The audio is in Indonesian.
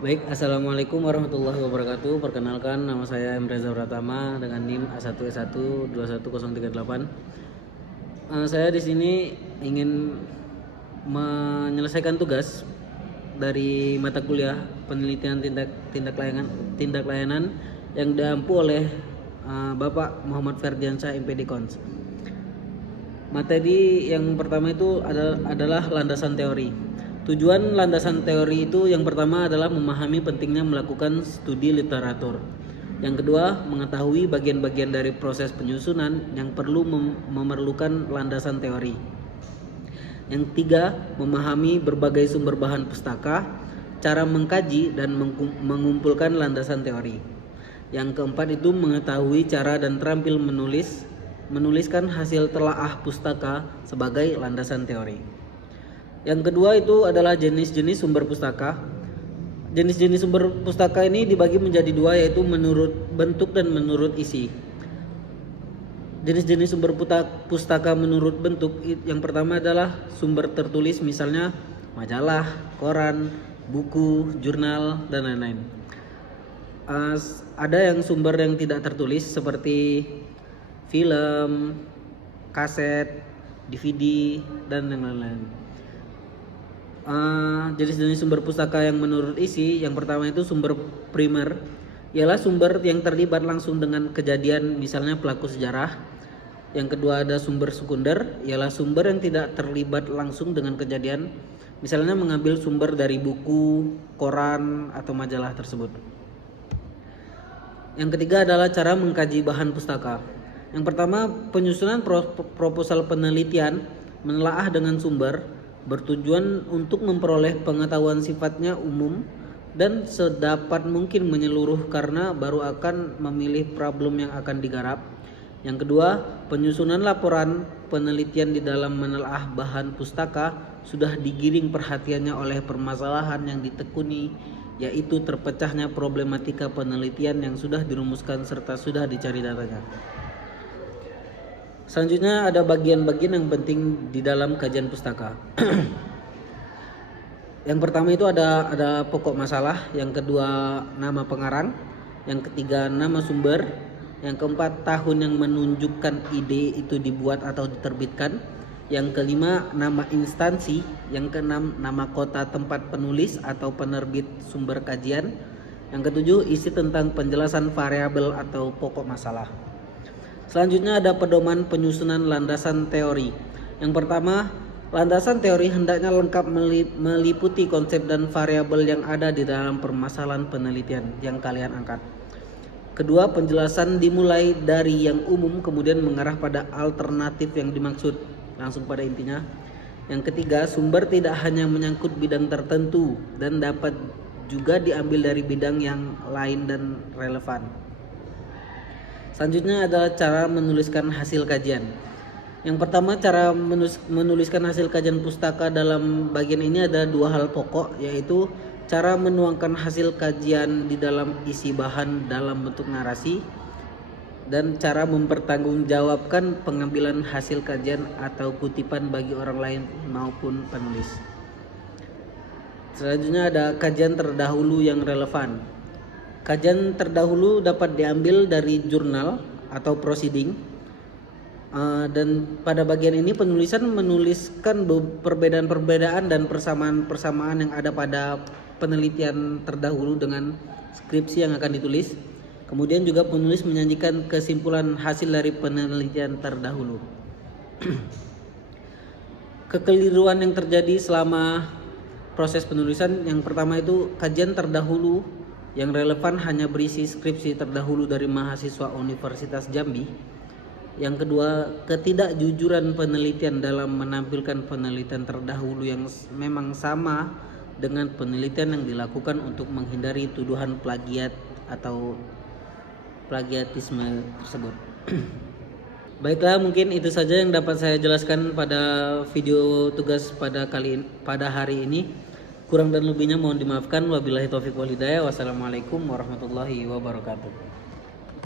Baik, Assalamualaikum warahmatullahi wabarakatuh. Perkenalkan, nama saya M. Reza Pratama dengan NIM A1S1 21038. Saya di sini ingin menyelesaikan tugas dari mata kuliah penelitian tindak layanan yang diampu oleh Bapak Muhammad Ferdiansyah MPD Cons. Materi yang pertama itu adalah landasan teori. Tujuan landasan teori itu yang pertama adalah memahami pentingnya melakukan studi literatur. Yang kedua, mengetahui bagian-bagian dari proses penyusunan yang perlu memerlukan landasan teori. Yang tiga, memahami berbagai sumber bahan pustaka, cara mengkaji dan mengumpulkan landasan teori. Yang keempat itu mengetahui cara dan terampil menuliskan hasil telaah pustaka sebagai landasan teori. Yang kedua itu adalah jenis-jenis sumber pustaka. Jenis-jenis sumber pustaka ini dibagi menjadi dua, yaitu menurut bentuk dan menurut isi. Jenis-jenis sumber pustaka menurut bentuk yang pertama adalah sumber tertulis, misalnya majalah, koran, buku, jurnal, dan lain-lain. Ada yang sumber yang tidak tertulis seperti film, kaset, DVD, dan yang lain-lain. Jenis-jenis sumber pustaka yang menurut isi, yang pertama itu sumber primer, ialah sumber yang terlibat langsung dengan kejadian, misalnya pelaku sejarah. Yang kedua ada sumber sekunder, ialah sumber yang tidak terlibat langsung dengan kejadian, misalnya mengambil sumber dari buku, koran, atau majalah tersebut. Yang ketiga adalah cara mengkaji bahan pustaka. Yang pertama, penyusunan proposal penelitian menelaah dengan sumber bertujuan untuk memperoleh pengetahuan sifatnya umum dan sedapat mungkin menyeluruh karena baru akan memilih problem yang akan digarap. Yang kedua, penyusunan laporan penelitian di dalam menelaah bahan pustaka sudah digiring perhatiannya oleh permasalahan yang ditekuni, yaitu terpecahnya problematika penelitian yang sudah dirumuskan serta sudah dicari datanya. Selanjutnya ada bagian-bagian yang penting di dalam kajian pustaka. Yang pertama itu ada pokok masalah, yang kedua nama pengarang, yang ketiga nama sumber, yang keempat tahun yang menunjukkan ide itu dibuat atau diterbitkan, yang kelima nama instansi, yang keenam nama kota tempat penulis atau penerbit sumber kajian, yang ketujuh isi tentang penjelasan variabel atau pokok masalah. Selanjutnya ada pedoman penyusunan landasan teori. Yang pertama, landasan teori hendaknya lengkap meliputi konsep dan variabel yang ada di dalam permasalahan penelitian yang kalian angkat. Kedua, penjelasan dimulai dari yang umum kemudian mengarah pada alternatif yang dimaksud, langsung pada intinya. Yang ketiga, sumber tidak hanya menyangkut bidang tertentu dan dapat juga diambil dari bidang yang lain dan relevan. Selanjutnya adalah cara menuliskan hasil kajian. Yang pertama, cara menuliskan hasil kajian pustaka dalam bagian ini ada dua hal pokok, yaitu cara menuangkan hasil kajian di dalam isi bahan dalam bentuk narasi dan cara mempertanggungjawabkan pengambilan hasil kajian atau kutipan bagi orang lain maupun penulis. Selanjutnya ada kajian terdahulu yang relevan. Kajian terdahulu dapat diambil dari jurnal atau proceeding, dan pada bagian ini penulisan menuliskan perbedaan-perbedaan dan persamaan-persamaan yang ada pada penelitian terdahulu dengan skripsi yang akan ditulis. Kemudian juga penulis menyajikan kesimpulan hasil dari penelitian terdahulu. Kekeliruan yang terjadi selama proses penulisan, yang pertama itu kajian terdahulu yang relevan hanya berisi skripsi terdahulu dari mahasiswa Universitas Jambi. Yang kedua, ketidakjujuran penelitian dalam menampilkan penelitian terdahulu yang memang sama dengan penelitian yang dilakukan untuk menghindari tuduhan plagiat atau plagiatisme tersebut. Baiklah, mungkin itu saja yang dapat saya jelaskan pada video tugas pada hari ini. Kurang dan lebihnya mohon dimaafkan. Wabillahi taufiq wal hidayah. Wassalamualaikum warahmatullahi wabarakatuh.